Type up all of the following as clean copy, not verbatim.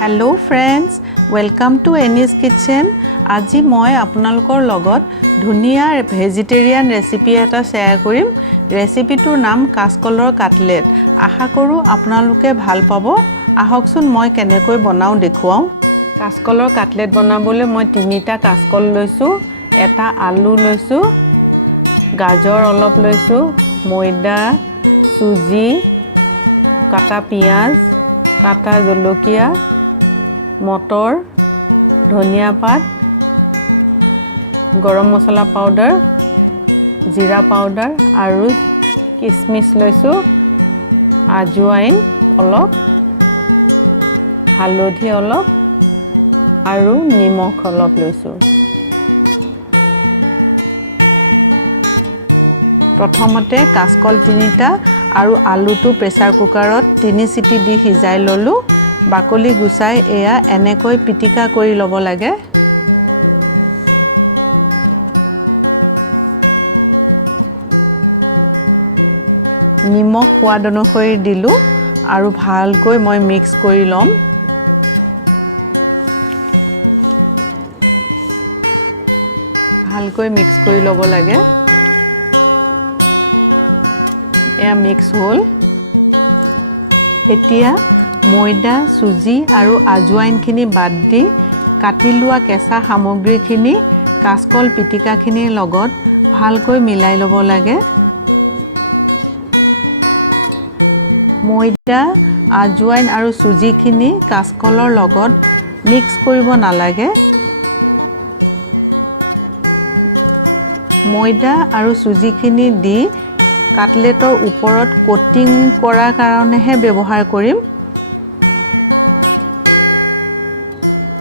Hello friends, welcome to Annie's Kitchen. আজি মই আপোনালোকৰ লগত ধুনিয়া ভেজিটেৰিয়ান ৰেচিপি এটা শেয়াৰ কৰিম। ৰেচিপিটোৰ নাম কাচকলৰ কাটলেট। আশা কৰো আপোনালোকে ভাল পাব। আহকচোন মই কেনেকৈ বনাও দেখুৱাও। কাচকলৰ কাটলেট বনাবলৈ মই 3টা কাচকল লৈছো, এটা আলু লৈছো, গাজৰ অলপ লৈছো, ময়দা, সুজি, কাটা পিয়াজ, কাটা জলকীয়া, মটৰ, ধনিয়া পাত, গৰম মছলা পাউডাৰ, জিৰা পাউডাৰ আৰু কিচমিচ লৈছো, আজৱাইন অলপ, হালধি অলপ আৰু নিমখ অলপ লৈছো। প্ৰথমতে কাচকল 3টা আৰু আলুটো প্ৰেসাৰ কুকাৰত 3 চিটি দি সিজাই ললো। বাকলি গুচাই এয়া এনেকৈ পিটিকা কৰি ল'ব লাগে। নিমখ সোৱাদ অনুসৰি দিলো আৰু ভালকৈ মই মিক্স কৰি লম। ভালকৈ মিক্স কৰি ল'ব লাগে। এয়া মিক্স হ'ল। এতিয়া ময়দা, সুজি আৰু আজৱাইনখিনি বাদ দি কাটি লোৱা কেঁচা সামগ্ৰীখিনি কাচকল পিটিকাখিনিৰ লগত ভালকৈ মিলাই ল'ব লাগে। ময়দা, আজৱাইন আৰু সুজিখিনি কাচকলৰ লগত মিক্স কৰিব নালাগে। ময়দা আৰু সুজিখিনি দি কাটলেটৰ ওপৰত কোটিং কৰাৰ কাৰণেহে ব্যৱহাৰ কৰিম।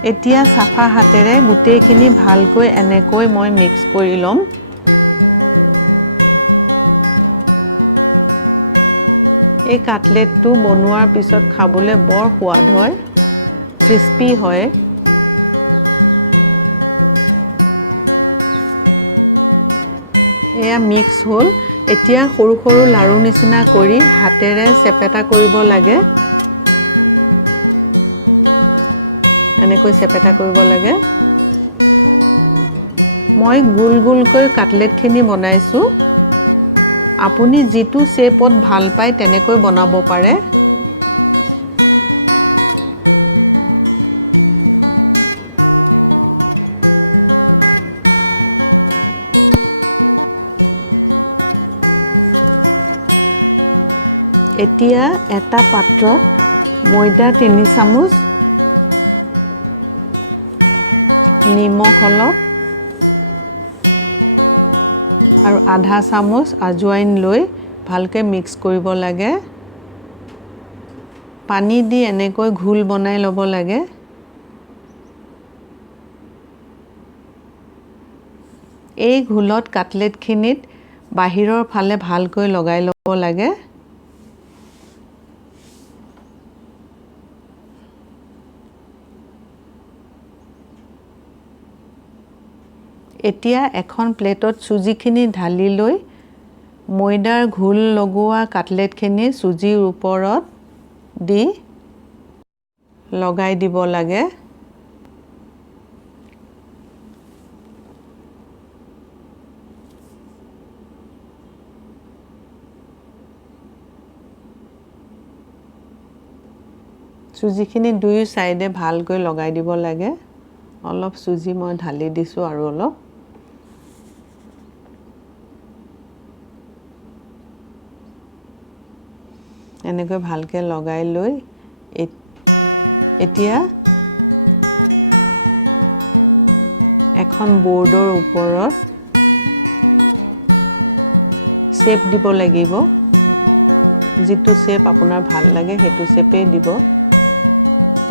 এতিয়া সাফা হাতেৰে গুটেইখিনি ভালকৈ এনেকৈ মই মিক্স কৰি লম। এই কাটলেটটো বনোৱাৰ পিছত খাবলৈ বৰ সোৱাদ হয়, ক্ৰিস্পি হয়। এয়া মিক্স হ'ল। এতিয়া সৰু সৰু লাৰু নিচিনা কৰি হাতেৰে চেপেটা কৰিব লাগে। এনেকৈ চেপেটা কৰিব লাগে। মই গোল গোলকৈ কাটলেটখিনি বনাইছো। আপুনি যিটো শেপত ভাল পায় তেনেকৈ বনাব পাৰে। এতিয়া এটা পাত্ৰত ময়দা 3 চামুচ, নিমখ অলপ আৰু আধা চামুচ আজৱাইন লৈ ভালকৈ মিক্স কৰিব লাগে। পানী দি এনেকৈ ঘোল বনাই ল'ব লাগে। এই ঘোলত কাটলেটখিনিত বাহিৰৰ ফালে ভালকৈ লগাই ল'ব লাগে। এতিয়া এখন প্লেটত সুজিখিনি ঢালি লৈ ময়দাৰ ঘোল লগোৱা কাটলেটখিনি সুজিৰ ওপৰত দি লগাই দিব লাগে। সুজিখিনি দুই সাইডে ভালকৈ লগাই দিব লাগে। অলপ সুজি মই ঢালি দিছো আৰু অলপ। এনেকৈ ভালকৈ লগাই লৈ এতিয়া এখন বৰ্ডৰ ওপৰত শেপ দিব লাগিব। যিটো শেপ আপোনাৰ ভাল লাগে সেইটো শেপেই দিব।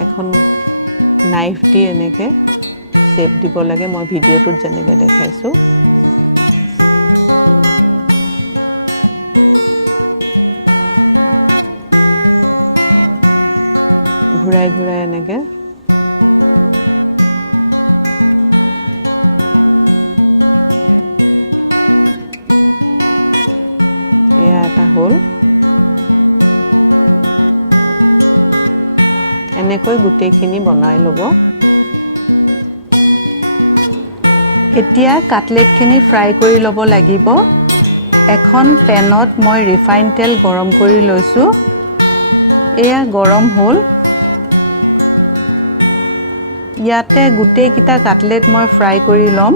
এখন নাইফ দি এনেকৈ শেপ দিব লাগে। মই ভিডিঅ'টোত যেনেকৈ দেখাইছো। ঘূৰাই ঘূৰাই এনেকৈ এয়া এটা হ'ল। এনেকৈ গোটেইখিনি বনাই ল'ব। এতিয়া কাটলেটখিনি ফ্ৰাই কৰি ল'ব লাগিব। এখন পেনত মই ৰিফাইন তেল গৰম কৰি লৈছোঁ। এয়া গৰম হ'ল। ইয়াতে গোটেইকেইটা কাটলেট মই ফ্ৰাই কৰি ল'ম।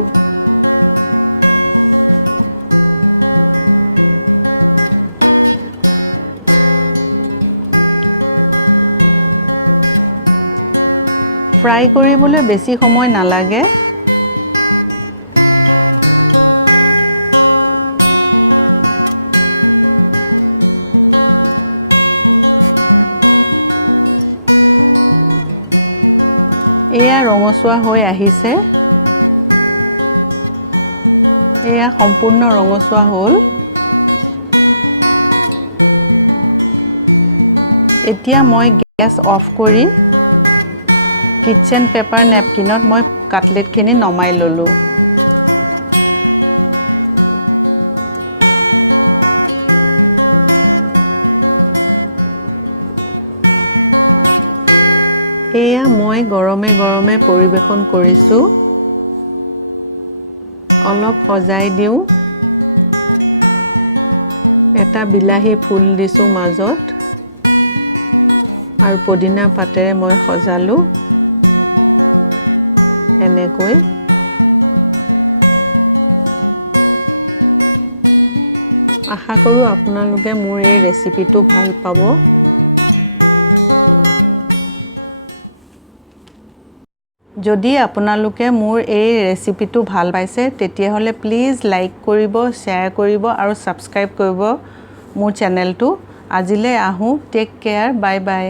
ফ্ৰাই কৰিবলৈ বেছি সময় নালাগে। এয়া ৰঙচুৱা হৈ আহিছে। এয়া সম্পূৰ্ণ ৰঙচুৱা হ'ল। এতিয়া মই গেছ অফ কৰি কিটচেন পেপাৰ নেপকিনত মই কাটলেটখিনি নমাই ল'লোঁ। এয়া মই গৰমে গৰমে পৰিৱেশন কৰিছোঁ। অলপ সজাই দিওঁ। এটা বিলাহী ফুল দিছোঁ মাজত আৰু পদিনা পাতেৰে মই সজালোঁ এনেকৈ। আশা কৰোঁ আপোনালোকে মোৰ এই ৰেচিপিটো ভাল পাব। যদি আপোনালোকে মোৰ এই ৰেচিপিটো ভাল পাইছে তেতিয়াহ'লে প্লিজ লাইক কৰিব, শ্বেয়াৰ কৰিব আৰু ছাবস্ক্ৰাইব কৰিব মোৰ চেনেলটো। আজিলৈ আহোঁ। Take care. বাই বাই।